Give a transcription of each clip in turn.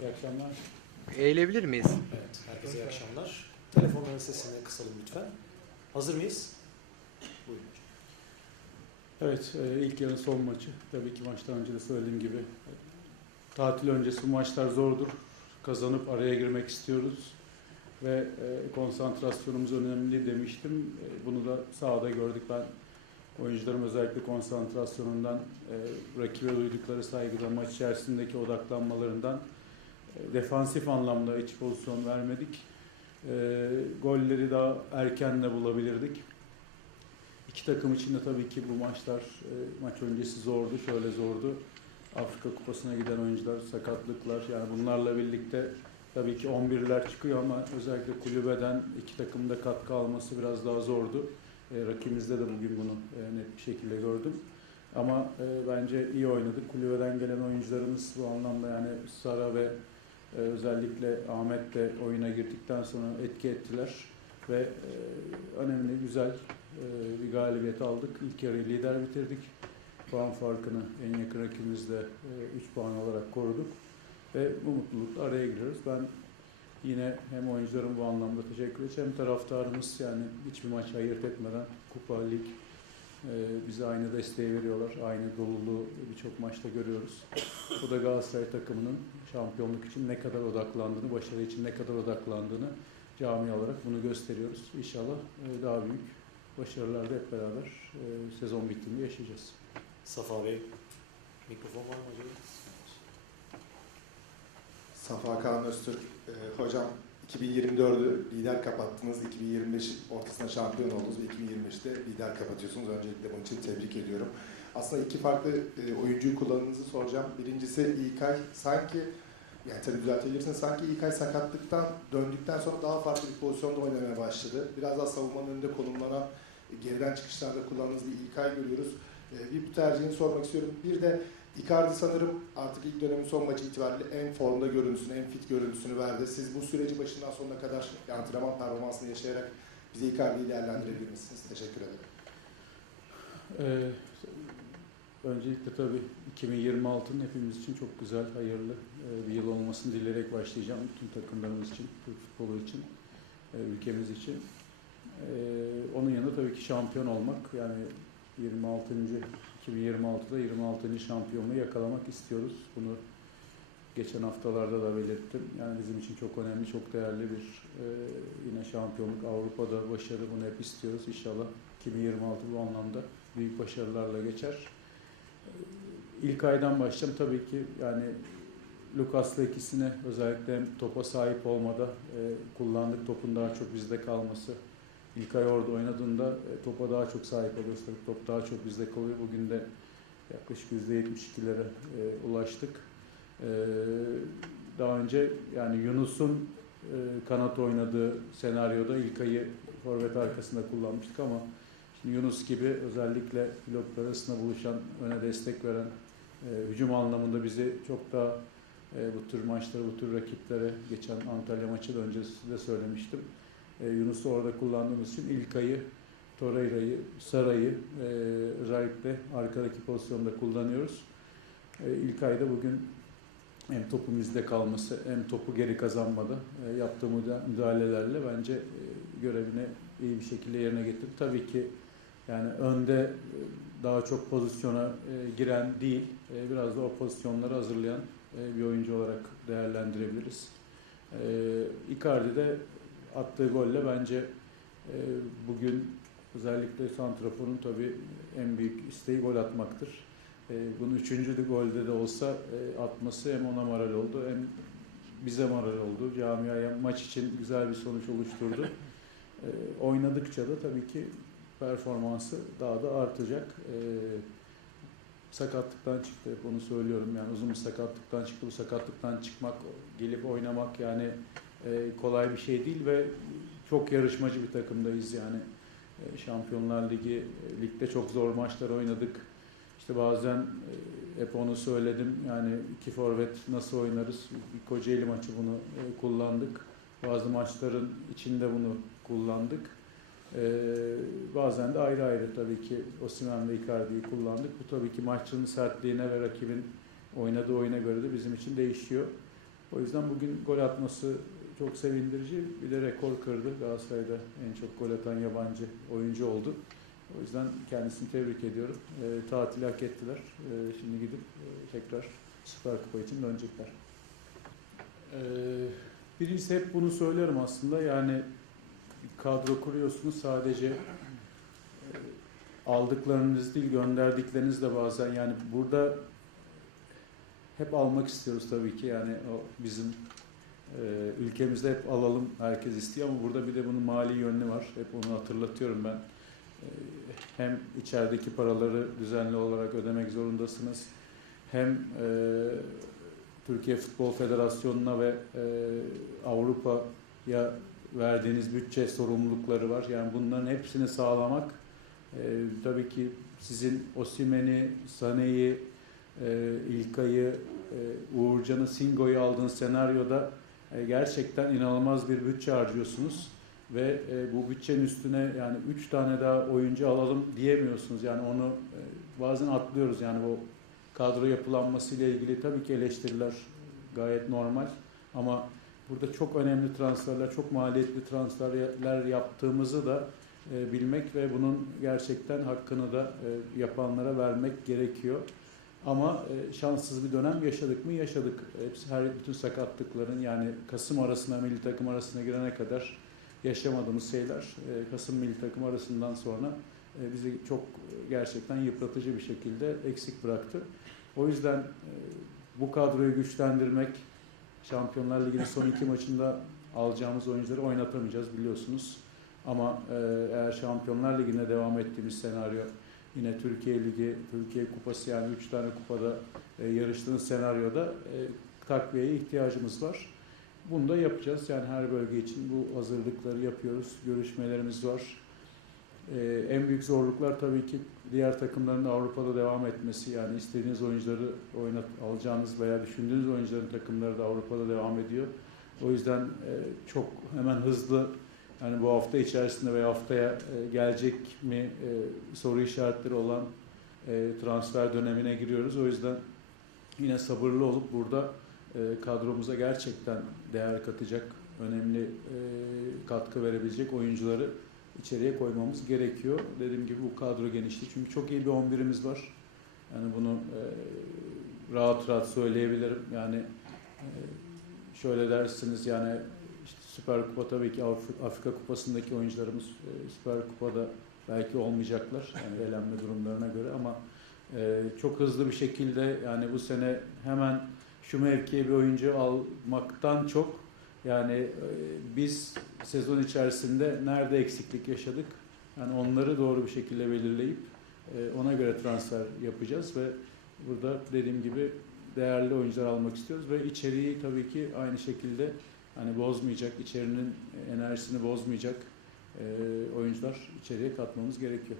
İyi akşamlar. Eğilebilir miyiz? Evet, herkese iyi akşamlar. Telefonların sesini kısalım lütfen. Hazır mıyız? Buyurun hocam. Evet, e, ilk yarın son maçı. Tabii ki maçtan önce de söylediğim gibi tatil öncesi maçlar zordur. Kazanıp araya girmek istiyoruz. Ve e, konsantrasyonumuz önemli demiştim. E, Bunu da sahada gördük. Ben oyuncuların özellikle konsantrasyonundan, rakibe duydukları saygıdan, maç içerisindeki odaklanmalarından defansif anlamda hiç pozisyon vermedik. E, golleri daha erken de bulabilirdik. İki takım için de tabii ki bu maçlar e, maç öncesi zordu, şöyle zordu. Afrika Kupası'na giden oyuncular, sakatlıklar yani bunlarla birlikte tabii ki 11'ler çıkıyor ama özellikle kulübeden iki takımda katkı alması biraz daha zordu. E, rakibimizde de bugün bunu e, net bir şekilde gördüm. Ama e, bence iyi oynadık. Kulübeden gelen oyuncularımız bu anlamda yani Sara ve e, özellikle Ahmet de oyuna girdikten sonra etki ettiler ve e, önemli, güzel e, bir galibiyet aldık. İlk yarıyı lider bitirdik. Puan farkını en yakın rakibimizle 3 puan olarak koruduk. Ve bu mutlulukla araya giriyoruz. Ben yine hem oyuncuların bu anlamda teşekkür edeceğim. Hem taraftarımız yani hiçbir maç ayırt etmeden Kupa Lig e, bize aynı desteği veriyorlar. Aynı doluluğu birçok maçta görüyoruz. Bu da Galatasaray takımının şampiyonluk için ne kadar odaklandığını, başarı için ne kadar odaklandığını cami olarak bunu gösteriyoruz. İnşallah e, daha büyük başarılar da hep beraber e, sezon bittiğinde yaşayacağız. Safa Bey, mikrofon var mı acaba? Safa Kaan Öztürk, e, hocam 2024'ü lider kapattınız, 2025 ortasında şampiyon oldunuz ve 2025'te lider kapatıyorsunuz. Öncelikle bunun için tebrik ediyorum. Aslında iki farklı e, oyuncuyu kullandığınızı soracağım. Birincisi İlkay sanki, yani tabii düzeltebilirsiniz, sanki İlkay sakatlıktan döndükten sonra daha farklı bir pozisyonda oynamaya başladı. Biraz daha savunmanın önünde konumlanan, e, geriden çıkışlarda kullandığınız bir İlkay görüyoruz. E, bir bu tercihini sormak istiyorum. Bir de Icardi sanırım artık ilk dönemin son maçı itibariyle en formda görüntüsünü, en fit görüntüsünü verdi. Siz bu süreci başından sonuna kadar antrenman performansını yaşayarak bize Icardi'yi değerlendirebilir misiniz? Teşekkür ederim. Ee, öncelikle tabii 2026'nın hepimiz için çok güzel, hayırlı e, bir yıl olmasını dileyerek başlayacağım. Bütün takımlarımız için, Türk futbolu için, e, ülkemiz için. Ee, onun yanında tabii ki şampiyon olmak. Yani 26. 2026'da 26. şampiyonluğu yakalamak istiyoruz. Bunu geçen haftalarda da belirttim. Yani bizim için çok önemli, çok değerli bir e, yine şampiyonluk Avrupa'da başarı bunu hep istiyoruz. İnşallah 2026 bu anlamda büyük başarılarla geçer. İlk aydan başlayacağım tabii ki yani Lucas'la ikisine özellikle topa sahip olmada e, kullandık topun daha çok bizde kalması. İlk ay orada oynadığında e, topa daha çok sahip oluyoruz. Tabii top daha çok bizde kalıyor. Bugün de yaklaşık %72'lere e, ulaştık. E, daha önce yani Yunus'un e, kanat oynadığı senaryoda ilk ayı forvet arkasında kullanmıştık ama şimdi Yunus gibi özellikle bloklar arasında buluşan, öne destek veren, e, hücum anlamında bizi çok daha e, bu tür maçlara, bu tür rakiplere geçen Antalya maçı da öncesinde söylemiştim. E, Yunus'u orada kullandığımız için İlkay'ı, Torreira'yı, Saray'ı e, özellikle arkadaki pozisyonda kullanıyoruz. E, İlkay da bugün hem topun bizde kalması hem topu geri kazanmada e, yaptığı müda- müdahalelerle bence e, görevini iyi bir şekilde yerine getirdi. Tabii ki yani önde e, daha çok pozisyona e, giren değil, e, biraz da o pozisyonları hazırlayan e, bir oyuncu olarak değerlendirebiliriz. E, Icardi de attığı golle bence e, bugün özellikle Santrafor'un tabii en büyük isteği gol atmaktır. E, bunun üçüncü de golde de olsa e, atması hem ona moral oldu hem bize moral oldu. Camiaya maç için güzel bir sonuç oluşturdu. E, oynadıkça da tabii ki performansı daha da artacak. E, sakatlıktan çıktı. Onu söylüyorum. Yani uzun bir sakatlıktan çıktı. Bu sakatlıktan çıkmak, gelip oynamak yani kolay bir şey değil ve çok yarışmacı bir takımdayız yani. E, Şampiyonlar Ligi, e, ligde çok zor maçlar oynadık. İşte bazen e, hep onu söyledim. Yani iki forvet nasıl oynarız? Bir Kocaeli maçı bunu e, kullandık. Bazı maçların içinde bunu kullandık. E, bazen de ayrı ayrı tabii ki Osimhen ve Icardi'yi kullandık. Bu tabii ki maçın sertliğine ve rakibin oynadığı oyuna göre de bizim için değişiyor. O yüzden bugün gol atması çok sevindirici. Bir de rekor kırdı. Galatasaray'da en çok gol atan yabancı oyuncu oldu. O yüzden kendisini tebrik ediyorum. E, tatili hak ettiler. E, şimdi gidip e, tekrar Süper Kupa için dönecekler. E, birincisi hep bunu söylerim aslında. Yani kadro kuruyorsunuz sadece e, aldıklarınız değil gönderdikleriniz de bazen yani burada hep almak istiyoruz tabii ki yani o bizim ülkemizde hep alalım herkes istiyor ama burada bir de bunun mali yönü var. Hep onu hatırlatıyorum ben. E, hem içerideki paraları düzenli olarak ödemek zorundasınız. Hem e, Türkiye Futbol Federasyonu'na ve e, Avrupa'ya verdiğiniz bütçe sorumlulukları var. Yani bunların hepsini sağlamak e, tabii ki sizin Osimen'i, Sane'yi, İlkay'ı, Uğurcan'ı, Singo'yu aldığınız senaryoda e, gerçekten inanılmaz bir bütçe harcıyorsunuz ve e, bu bütçenin üstüne yani 3 tane daha oyuncu alalım diyemiyorsunuz. Yani onu e, bazen atlıyoruz yani bu kadro yapılanması ile ilgili tabii ki eleştiriler gayet normal ama burada çok önemli transferler, çok maliyetli transferler yaptığımızı da bilmek ve bunun gerçekten hakkını da yapanlara vermek gerekiyor. Ama e, şanssız bir dönem yaşadık mı? Yaşadık. Hepsi her bütün sakatlıkların yani Kasım arasına milli takım arasına girene kadar yaşamadığımız şeyler e, Kasım milli takım arasından sonra e, bizi çok gerçekten yıpratıcı bir şekilde eksik bıraktı. O yüzden bu kadroyu güçlendirmek Şampiyonlar Ligi'nin son iki maçında alacağımız oyuncuları oynatamayacağız biliyorsunuz. Ama eğer Şampiyonlar Ligi'ne devam ettiğimiz senaryo yine Türkiye Ligi, Türkiye Kupası yani 3 tane kupada e, yarıştığınız senaryoda e, takviyeye ihtiyacımız var. Bunu da yapacağız. Yani her bölge için bu hazırlıkları yapıyoruz. Görüşmelerimiz var. E, en büyük zorluklar tabii ki diğer takımların Avrupa'da devam etmesi. Yani istediğiniz oyuncuları oynat alacağınız veya düşündüğünüz oyuncuların takımları da Avrupa'da devam ediyor. O yüzden e, çok hemen hızlı yani bu hafta içerisinde veya haftaya e, gelecek mi e, soru işaretleri olan e, transfer dönemine giriyoruz. O yüzden yine sabırlı olup burada kadromuza gerçekten değer katacak, önemli katkı verebilecek oyuncuları içeriye koymamız gerekiyor. Dediğim gibi bu kadro genişliği. Çünkü çok iyi bir 11'imiz var. Yani bunu rahat rahat söyleyebilirim. Yani şöyle dersiniz yani Süper Kupa tabii ki Afrika, Kupası'ndaki oyuncularımız e, Süper Kupa'da belki olmayacaklar. Yani elenme durumlarına göre ama e, çok hızlı bir şekilde yani bu sene hemen şu mevkiye bir oyuncu almaktan çok yani e, biz sezon içerisinde nerede eksiklik yaşadık? Yani onları doğru bir şekilde belirleyip ona göre transfer yapacağız ve burada dediğim gibi değerli oyuncular almak istiyoruz ve içeriği tabii ki aynı şekilde hani bozmayacak, içerinin enerjisini bozmayacak e, oyuncular içeriye katmamız gerekiyor.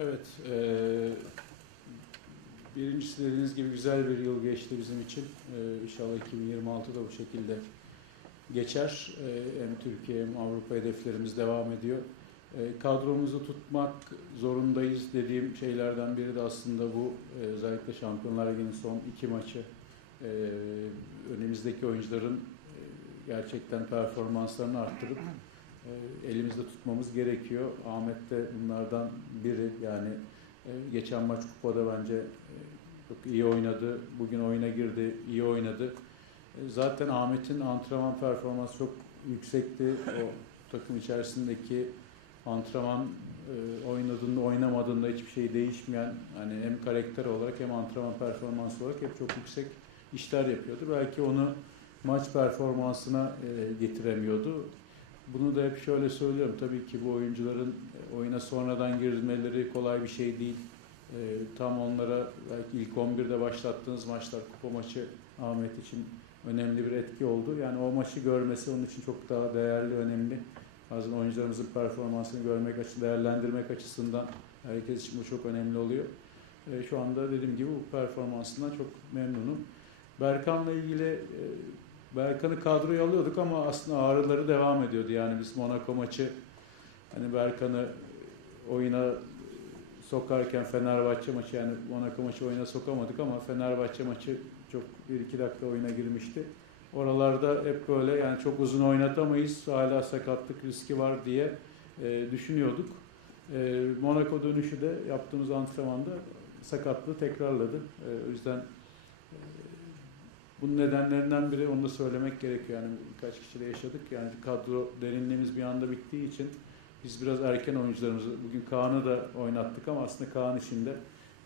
Evet, e, birincisi dediğiniz gibi güzel bir yıl geçti bizim için. E, inşallah 2026 da bu şekilde geçer. E, hem Türkiye hem Avrupa hedeflerimiz devam ediyor. E, kadromuzu tutmak zorundayız dediğim şeylerden biri de aslında bu. E, özellikle Şampiyonlar Ligi'nin son iki maçı e, önümüzdeki oyuncuların e, gerçekten performanslarını arttırıp e, elimizde tutmamız gerekiyor. Ahmet de bunlardan biri. Yani e, geçen maç kupada bence e, çok iyi oynadı. Bugün oyuna girdi, iyi oynadı. E, zaten Ahmet'in antrenman performansı çok yüksekti. O takım içerisindeki antrenman e, oynadığında oynamadığında hiçbir şey değişmeyen hani hem karakter olarak hem antrenman performansı olarak hep çok yüksek işler yapıyordu. Belki onu maç performansına e, getiremiyordu. Bunu da hep şöyle söylüyorum. Tabii ki bu oyuncuların e, oyuna sonradan girmeleri kolay bir şey değil. E, tam onlara belki ilk 11'de başlattığınız maçlar, kupa maçı Ahmet için önemli bir etki oldu. Yani o maçı görmesi onun için çok daha değerli, önemli. Bazen oyuncularımızın performansını görmek açısından, değerlendirmek açısından herkes için bu çok önemli oluyor. E, şu anda dediğim gibi bu performansından çok memnunum. Berkan'la ilgili e, Berkan'ı kadroya alıyorduk ama aslında ağrıları devam ediyordu. Yani biz Monaco maçı hani Berkan'ı oyuna sokarken Fenerbahçe maçı yani Monaco maçı oyuna sokamadık ama Fenerbahçe maçı çok 1-2 dakika oyuna girmişti. Oralarda hep böyle yani çok uzun oynatamayız hala sakatlık riski var diye e, düşünüyorduk. E, Monaco dönüşü de yaptığımız antrenmanda sakatlığı tekrarladı. E, o yüzden bunun nedenlerinden biri onu da söylemek gerekiyor. Yani birkaç kişiyle yaşadık. Yani kadro derinliğimiz bir anda bittiği için biz biraz erken oyuncularımızı, bugün Kaan'ı da oynattık ama aslında Kaan işinde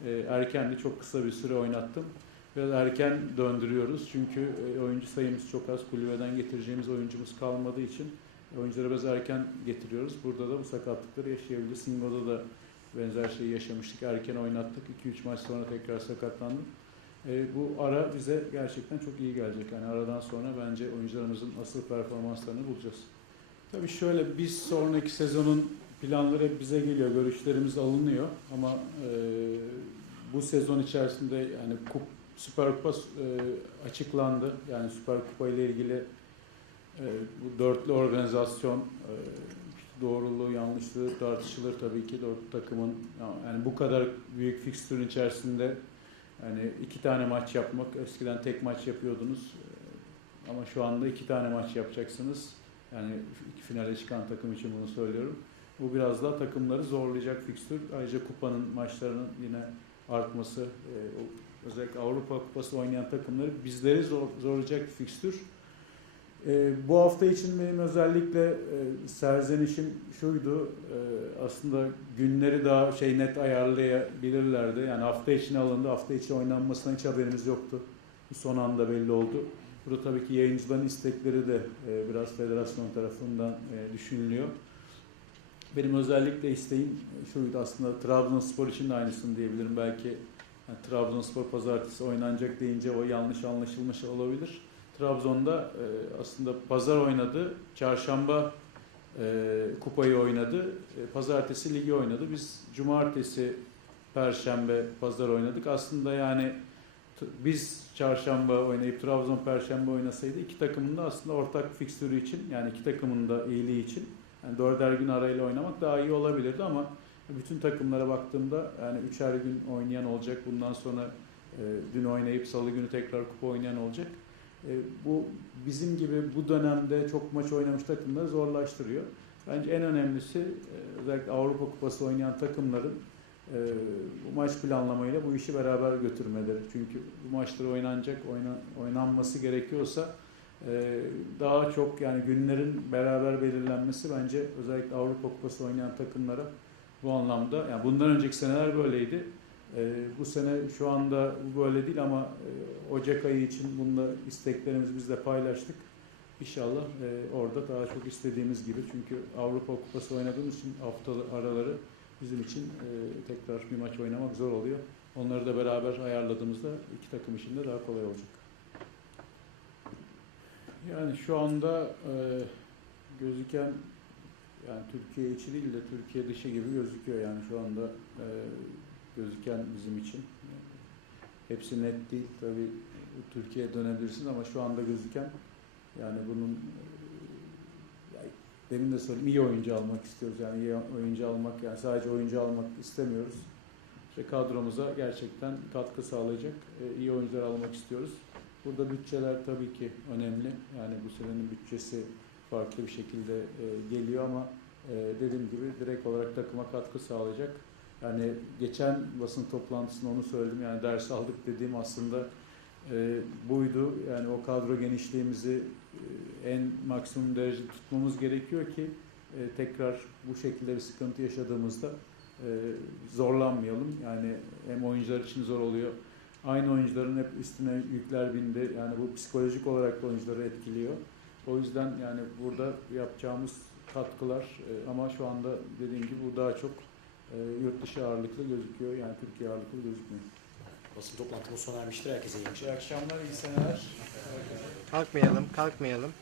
e, erkendi. Çok kısa bir süre oynattım. Biraz erken döndürüyoruz çünkü e, oyuncu sayımız çok az. Kulübeden getireceğimiz oyuncumuz kalmadığı için oyuncuları biraz erken getiriyoruz. Burada da bu sakatlıkları yaşayabilir. Singo'da da benzer şeyi yaşamıştık. Erken oynattık. 2-3 maç sonra tekrar sakatlandım. E, bu ara bize gerçekten çok iyi gelecek. Yani aradan sonra bence oyuncularımızın asıl performanslarını bulacağız. Tabii şöyle biz sonraki sezonun planları hep bize geliyor. Görüşlerimiz alınıyor ama e, bu sezon içerisinde yani kup, Süper Kupa e, açıklandı. Yani Süper Kupa ile ilgili e, bu dörtlü organizasyon e, doğruluğu, yanlışlığı tartışılır tabii ki dört takımın yani bu kadar büyük fikstürün içerisinde yani iki tane maç yapmak eskiden tek maç yapıyordunuz E, ama şu anda iki tane maç yapacaksınız. Yani iki finale çıkan takım için bunu söylüyorum. Bu biraz daha takımları zorlayacak fikstür. Ayrıca kupanın maçlarının yine artması, e, özellikle Avrupa Kupası oynayan takımları bizleri zor, zorlayacak fikstür. E, bu hafta için benim özellikle e, serzenişim şuydu. E, aslında günleri daha şey net ayarlayabilirlerdi. Yani hafta içine alındı. Hafta içi oynanmasına hiç haberimiz yoktu. Son anda belli oldu. Burada tabii ki yayıncıların istekleri de e, biraz federasyon tarafından e, düşünülüyor. Benim özellikle isteğim şuydu aslında Trabzonspor için de aynısını diyebilirim. Belki yani Trabzonspor pazartesi oynanacak deyince o yanlış anlaşılmış olabilir. Trabzon'da e, aslında pazar oynadı, çarşamba e, kupayı oynadı, e, pazartesi ligi oynadı. Biz cumartesi, perşembe, pazar oynadık. Aslında yani biz çarşamba oynayıp Trabzon perşembe oynasaydı iki takımın da aslında ortak fikstürü için yani iki takımın da iyiliği için yani dörder gün arayla oynamak daha iyi olabilirdi ama bütün takımlara baktığımda yani üçer gün oynayan olacak. Bundan sonra e, dün oynayıp salı günü tekrar kupa oynayan olacak. E, bu bizim gibi bu dönemde çok maç oynamış takımları zorlaştırıyor. Bence en önemlisi e, özellikle Avrupa Kupası oynayan takımların e, bu maç planlamayla bu işi beraber götürmeleri. Çünkü bu maçlar oynanacak, oyna, oynanması gerekiyorsa e, daha çok yani günlerin beraber belirlenmesi bence özellikle Avrupa Kupası oynayan takımlara bu anlamda yani bundan önceki seneler böyleydi. E, bu sene şu anda böyle değil ama e, Ocak ayı için bunda isteklerimizi biz de paylaştık. İnşallah e, orada daha çok istediğimiz gibi çünkü Avrupa Kupası oynadığımız için hafta araları bizim için e, tekrar bir maç oynamak zor oluyor. Onları da beraber ayarladığımızda iki takım için de daha kolay olacak. Yani şu anda e, gözüken yani Türkiye içi değil de Türkiye dışı gibi gözüküyor yani şu anda e, gözüken bizim için. Hepsi net değil tabii Türkiye'ye dönebilirsiniz ama şu anda gözüken yani bunun e, ya demin de söyledim iyi oyuncu almak istiyoruz yani iyi oyuncu almak yani sadece oyuncu almak istemiyoruz. İşte kadromuza gerçekten katkı sağlayacak e, iyi oyuncular almak istiyoruz. Burada bütçeler tabii ki önemli. Yani bu senenin bütçesi farklı bir şekilde e, geliyor ama e, dediğim gibi direkt olarak takıma katkı sağlayacak. Yani geçen basın toplantısında onu söyledim. Yani ders aldık dediğim aslında e, buydu. Yani o kadro genişliğimizi e, en maksimum derece tutmamız gerekiyor ki e, tekrar bu şekilde bir sıkıntı yaşadığımızda e, zorlanmayalım. Yani hem oyuncular için zor oluyor. Aynı oyuncuların hep üstüne yükler bindi. Yani bu psikolojik olarak da oyuncuları etkiliyor. O yüzden yani burada yapacağımız katkılar e, ama şu anda dediğim gibi bu daha çok e, yurt dışı ağırlıklı gözüküyor. Yani Türkiye ağırlıklı gözükmüyor. Basın toplantımız sona ermiştir. Herkese iyi akşamlar. İyi akşamlar, iyi seneler. Kalkmayalım, kalkmayalım.